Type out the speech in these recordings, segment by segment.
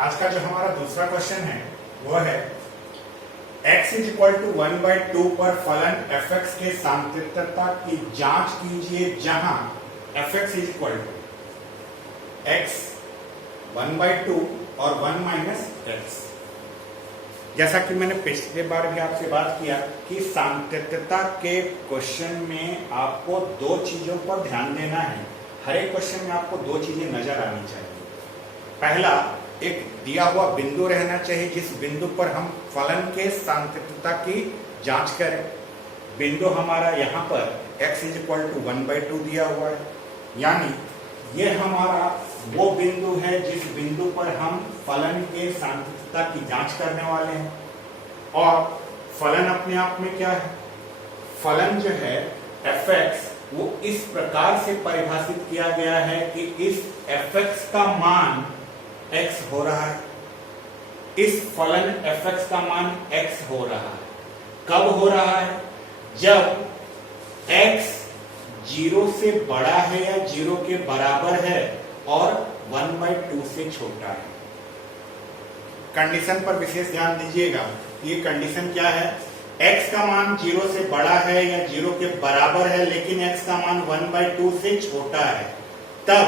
आज का जो हमारा दूसरा क्वेश्चन है वो है x इज इक्वल टू 1/2 पर फलन fx के सांतत्यता की जांच कीजिए जहां fx is equal to x 1/2 और 1 माइनस x। जैसा कि मैंने पिछले बार भी आपसे बात किया कि सांतत्यता के क्वेश्चन में आपको दो चीजों पर ध्यान देना है। हर एक क्वेश्चन में आपको दो चीजें नजर आनी चाहिए। पहला, एक दिया हुआ बिंदु रहना चाहिए जिस बिंदु पर हम फलन के सांतत्यता की जांच करें। बिंदु हमारा यहाँ पर x इज इक्वल टू 1/2 दिया हुआ है, यानी ये हमारा वो बिंदु है जिस बिंदु पर हम फलन के सांतत्यता की जांच करने वाले हैं। और फलन अपने आप में क्या है? फलन जो है fx वो इस प्रकार से परिभाषित किया गया है कि इस fx का मान x हो रहा है। इस फलन fx का मान x हो रहा है। कब हो रहा है? जब x 0 से बड़ा है या 0 के बराबर है और 1/2 से छोटा है। कंडीशन पर विशेष ध्यान दीजिएगा। ये कंडीशन क्या है? x का मान 0 से बड़ा है या 0 के बराबर है, लेकिन x का मान 1/2 से छोटा है, तब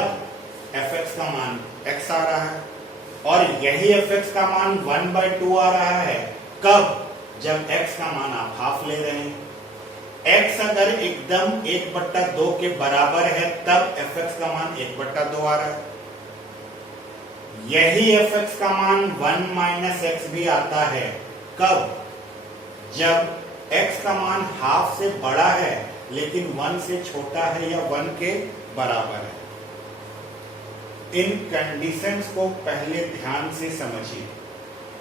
fx का मान x आ रहा है। और यही fx का मान 1/2 आ रहा है कब? जब x का मान आप हाफ ले रहे हैं। x अगर एकदम 1/2 के बराबर है तब fx का मान 1/2 आ रहा है। यही fx का मान 1 माइनस x भी आता है। कब? जब x का मान हाफ से बड़ा है लेकिन 1 से छोटा है या 1 के बराबर है। इन कंडीशंस को पहले ध्यान से समझिए।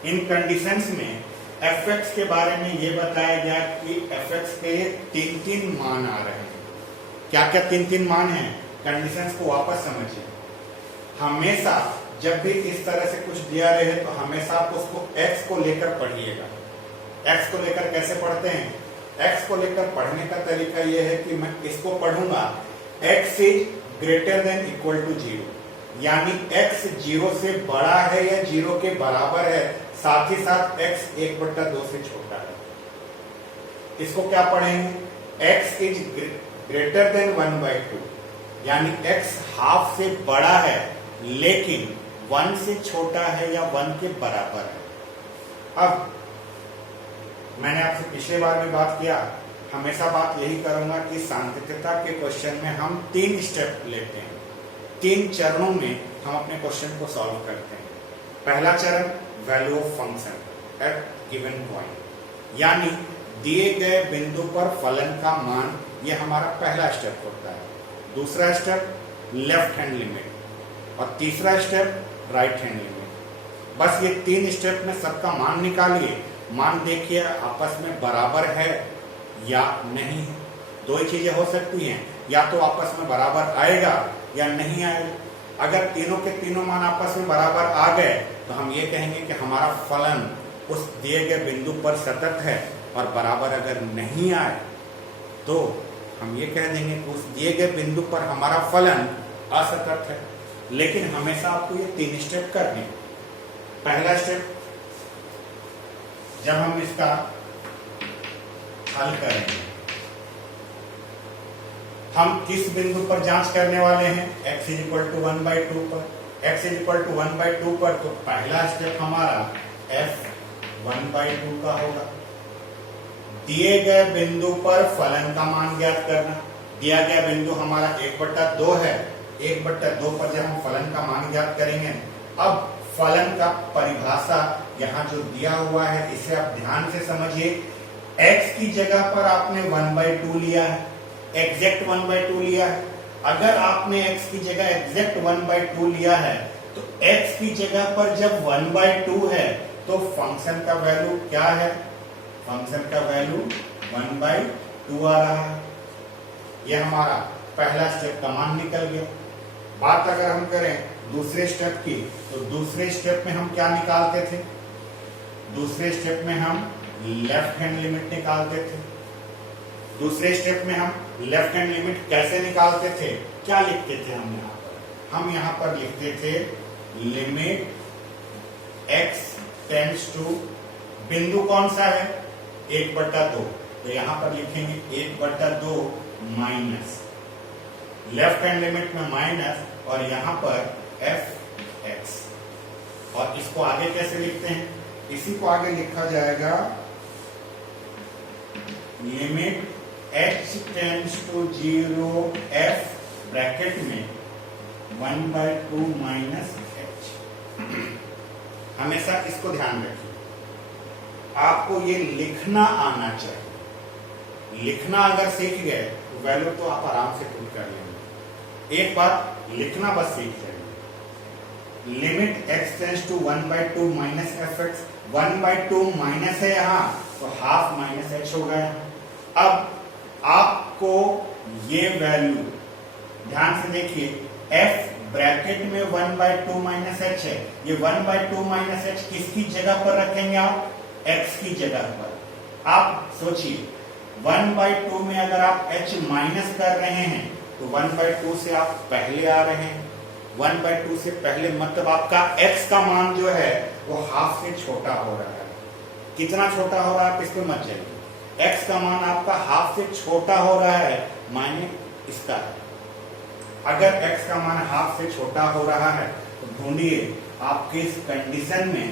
इन कंडीशंस में fx के बारे में यह बताया गया कि fx के 3 मान आ रहे हैं। क्या क्या 3 मान हैं? कंडीशंस को वापस समझिए। हमेशा जब भी इस तरह से कुछ दिया रहे तो हमेशा आप उसको x को लेकर पढ़िएगा। x को लेकर कैसे पढ़ते हैं? x को लेकर पढ़ने का तरीका यह है कि मैं इसको पढ़ूंगा x is greater than equal to 0, यानी x 0 से बड़ा है या 0 के बराबर है, साथ ही साथ x 1/2 से छोटा है। इसको क्या पढ़ेंगे? x इज ग्रेटर देन 1/2, यानी x हाफ से बड़ा है लेकिन 1 से छोटा है या 1 के बराबर है। अब मैंने आपसे पिछले बार भी बात किया, हमेशा बात यही करूंगा कि सांतत्यता के क्वेश्चन में हम 3 स्टेप लेते हैं। 3 चरणों में हम अपने क्वेश्चन को सॉल्व करते हैं। पहला चरण, value of function at given point, यानी दिए गए बिंदु पर फलन का मान, यह हमारा पहला स्टेप होता है। दूसरा स्टेप, लेफ्ट हैंड लिमिट, और तीसरा स्टेप, राइट हैंड लिमिट। बस ये 3 स्टेप में सबका मान निकालिए। मान देखिए आपस में बराबर है या नहीं है। 2 ही चीजें हो सकती हैं, या तो आपस में बराबर आएगा या नहीं आएगा। अगर तीनों के तीनों मान आपस में बराबर आ गए तो हम ये कहेंगे कि हमारा फलन उस दिए गए बिंदु पर सतत है, और बराबर अगर नहीं आए तो हम ये कह देंगे कि उस दिए गए बिंदु पर हमारा फलन असतत है। लेकिन हमेशा आपको ये 3 स्टेप करने। पहला स्टेप, जब हम इसका हल करेंगे, हम किस बिंदु पर जांच करने वाले हैं? x इज इक्वल टू 1/2 पर। x इज इक्वल टू 1/2 पर तो पहला स्टेप हमारा f 1/2 का होगा। दिए गए बिंदु पर फलन का मान ज्ञात करना। दिया गया बिंदु हमारा 1/2 है। 1/2 पर जब हम फलन का मान ज्ञात करेंगे, अब फलन का परिभाषा यहाँ जो दिया हुआ है इसे आप ध्यान से समझिए। x की जगह पर आपने 1/2 लिया है, एग्जैक्ट 1/2 लिया है। अगर आपने x की जगह एग्जैक्ट 1/2 लिया है तो x की जगह पर जब 1/2 है तो फंक्शन का वैल्यू क्या है? फंक्शन का वैल्यू 1/2 आ रहा है। यह हमारा पहला स्टेप का मान निकल गया। बात अगर हम करें दूसरे स्टेप की, तो दूसरे स्टेप में हम क्या निकालते थे? दूसरे स्टेप में हम लेफ्ट हैंड लिमिट निकालते थे। दूसरे स्टेप में हम लेफ्ट हैंड लिमिट कैसे निकालते थे? क्या लिखते थे हम यहाँ पर लिखते थे लिमिट x टेंड्स टू, बिंदु कौन सा है 1/2, तो यहां पर लिखेंगे 1/2 माइनस, लेफ्ट हैंड लिमिट में माइनस और यहां पर fx। और इसको आगे कैसे लिखते हैं, इसी को आगे लिखा जाएगा limit h tends to 0 f bracket में 1/2 माइनस h। हमेशा इसको ध्यान रखिए, आपको ये लिखना आना चाहिए। लिखना अगर सीख गए तो वैल्यू तो आप आराम से पुट कर लेंगे, एक बार लिखना बस सीख जाइए। Limit x tends to 1/2 minus fx, 1/2 minus है यहाँ तो हाफ माइनस h हो गया। अब आपको ये वैल्यू ध्यान से देखिए, f ब्रैकेट में 1/2 माइनस h है, ये 1/2 माइनस h किसकी जगह पर रखेंगे आप, x की जगह पर। आप सोचिए 1/2 में अगर आप h माइनस कर रहे हैं तो 1/2 से आप पहले आ रहे हैं, 1/2 से पहले मतलब आपका x का मान जो है वो हाफ से छोटा हो रहा है। कितना छोटा हो रहा है आप इस पे मत जाइए, x का मान आपका हाफ से छोटा हो रहा है, मायने इसका है। अगर x का मान हाफ से छोटा हो रहा है तो ढूंढिए आपके इस कंडीशन में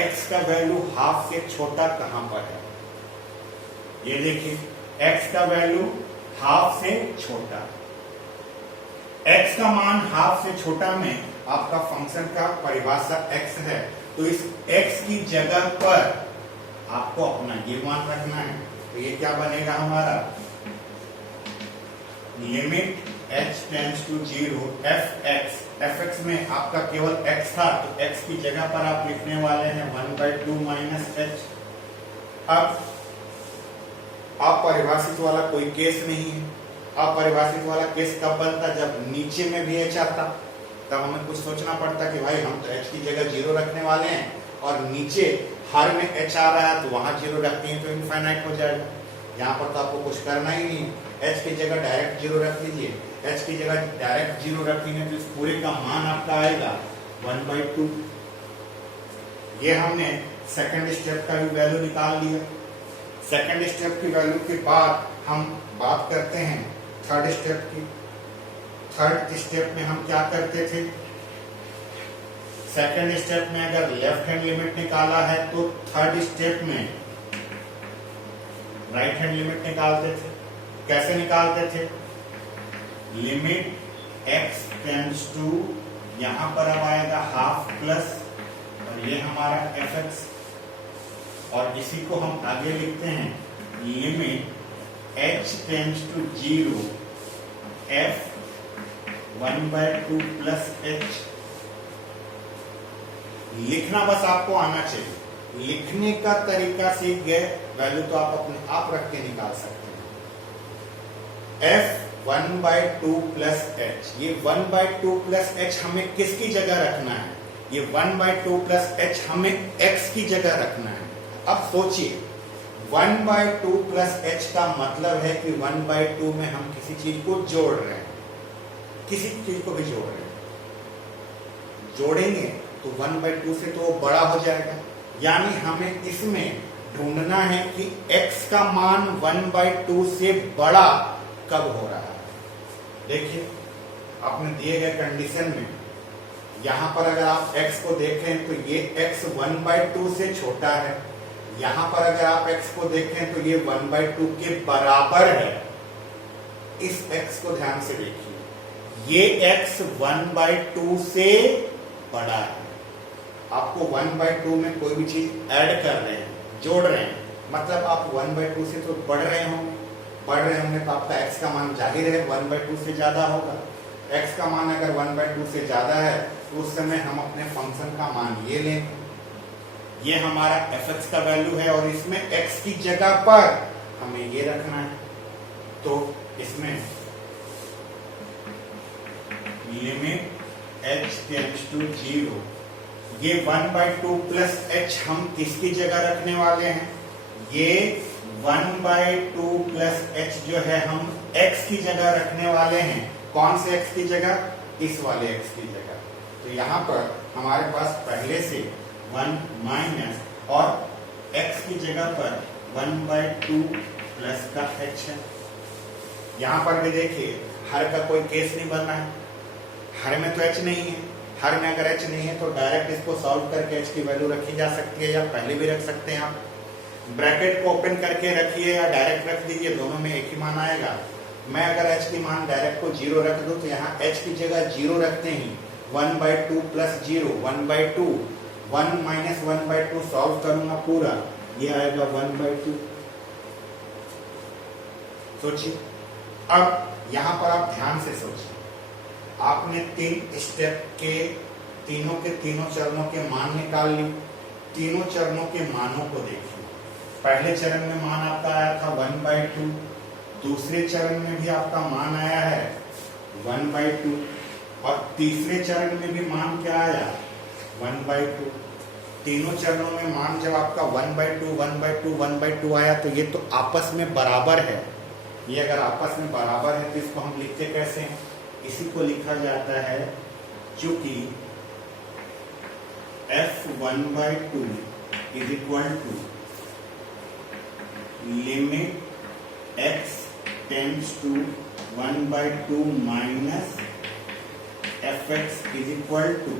x का वैल्यू हाफ से छोटा कहां पर है। ये देखिए x का वैल्यू हाफ से छोटा, x का मान हाफ से छोटा में आपका फंक्शन का परिभाषा x है, तो इस x की जगह पर आपको अपना ये मान रखना है। तो ये क्या बनेगा हमारा, limit h tends to 0 fx में आपका केवल x था तो x की जगह पर आप लिखने वाले हैं 1/2 माइनस h। अब अपरिभाषित वाला कोई केस नहीं है। अपरिभाषित वाला केस कब बनता, जब नीचे में भी h आता, तब हमें कुछ सोचना पड़ता कि भाई हम तो h की जगह 0 रखने वाले हैं और नीचे हर में h आ रहा है तो वहां 0 रखते हैं तो इनफाइनाइट हो जाएगा। यहाँ पर तो आपको कुछ करना ही नहीं, h की जगह डायरेक्ट 0 रख लीजिए, h की जगह डायरेक्ट 0 रखेंगे तो इस पूरे का मान आपका आएगा 1/2। ये हमने सेकंड स्टेप का भी वैल्यू निकाल लिया। सेकंड स्टेप की वैल्यू के बाद हम बात करते हैं थर्ड स्टेप की। थर्ड स्टेप में हम क्या करते थे, सेकंड स्टेप में अगर लेफ्ट हैंड लिमिट निकाला है तो थर्ड स्टेप में राइट हैंड लिमिट निकालते थे। कैसे निकालते थे, लिमिट x टेंड्स टू, यहां पर अब आएगा हाफ प्लस और ये हमारा fx, और इसी को हम आगे लिखते हैं limit h tends to 0 f 1/2 plus h। लिखना बस आपको आना चाहिए, लिखने का तरीका सीख गए, वैल्यू तो आप अपने आप रख के निकाल सकते हैं। f 1/2 प्लस h, ये 1/2 प्लस h हमें किसकी जगह रखना है, ये 1/2 प्लस h हमें x की जगह रखना है। अब सोचिए 1/2 प्लस h का मतलब है कि 1/2 में हम किसी चीज को जोड़ रहे हैं, किसी चीज को भी जोड़ रहे हैं, जोड़ेंगे तो 1/2 से तो वो बड़ा हो जाएगा, यानी हमें इसमें ढूंढना है कि x का मान 1/2 से बड़ा कब हो रहा है। देखिए आपने दिए गए कंडीशन में यहां पर अगर आप x को देखें तो ये x 1/2 से छोटा है, यहां पर अगर आप x को देखें तो ये 1/2 के बराबर है। इस x को ध्यान से देखिए, ये x 1/2 से बड़ा है। आपको 1/2 में कोई भी चीज ऐड कर रहे हैं, जोड़ रहे हैं, मतलब आप 1/2 से तो बढ़ रहे होंगे तो आपका x का मान जाहिर है 1/2 से ज्यादा होगा। x का मान अगर 1/2 से ज्यादा है तो उस समय हम अपने फंक्शन का मान ये लें, ये हमारा fx का वैल्यू है और इसमें x की जगह पर हमें ये रखना है। तो इसमें लिमिट h टेंड्स टू 0, ये 1/2 प्लस h हम किसकी जगह रखने वाले हैं, ये 1/2 प्लस h जो है हम x की जगह रखने वाले हैं। कौन से x की जगह, इस वाले x की जगह। तो यहाँ पर हमारे पास पहले से 1 माइनस और x की जगह पर 1/2 प्लस का h है। यहां पर भी देखिए हर का कोई केस नहीं बनना है, हर में तो h नहीं है, हर में अगर h नहीं है तो डायरेक्ट इसको सॉल्व करके h की वैल्यू रखी जा सकती है या पहले भी रख सकते हैं आप। ब्रैकेट को ओपन करके रखिए या डायरेक्ट रख दीजिए, दोनों में एक ही मान आएगा। मैं अगर h की मान डायरेक्ट को 0 रख दूं तो यहाँ h की जगह 0 रखते ही 1/2 प्लस 0 1/2 1 माइनस 1/2 सॉल्व करूंगा पूरा, ये आएगा 1/2। सोचिए, अब यहाँ पर आप ध्यान से सोचिए, आपने 3 स्टेप के तीनों चरणों के मान निकाल ली। तीनों चरणों के मानों को देखिए। पहले चरण में मान आपका आया था 1/2, दूसरे चरण में भी आपका मान आया है 1/2 और तीसरे चरण में भी मान क्या आया 1/2। तीनों चरणों में मान जब आपका 1/2 1/2 1/2 आया तो ये तो आपस में बराबर है। ये अगर आपस में बराबर है तो इसको हम लिखते कैसे हैं? इसी को लिखा जाता है चूंकि f1/2 is equal to limit x tends to 1/2 minus fx is equal to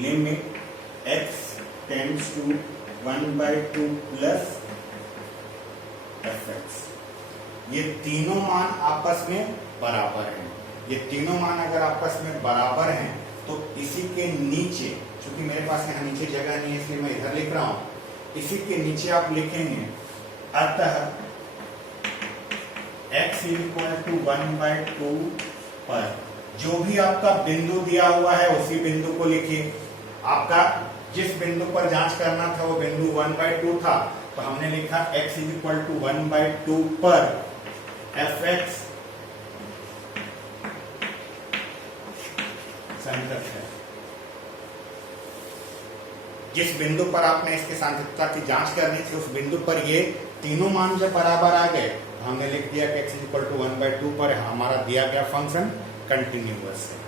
limit x tends to 1/2 plus fx। ये तीनों मान आपस में बराबर हैं। ये तीनों मान अगर आपस में बराबर हैं तो इसी के नीचे, क्योंकि मेरे पास यहाँ नीचे जगह नहीं है इसलिए मैं इधर लिख रहा हूं, इसी के नीचे आप लिखेंगे अतः x इक्वल टू 1/2 पर जो भी आपका बिंदु दिया हुआ है उसी बिंदु को लिखिए। आपका जिस बिंदु पर जांच करना था वो बिंदु 1/2 था, तो हमने लिखा x इक्वल टू 1/2 पर fx संतत है। जिस बिंदु पर आपने इसके सांतत्ता की जांच करनी थी उस बिंदु पर ये तीनों मान जब बराबर आ गए तो हमने लिख दिया कि x इक्वल टू 1/2 पर हमारा दिया गया फंक्शन कंटिन्यूअस है।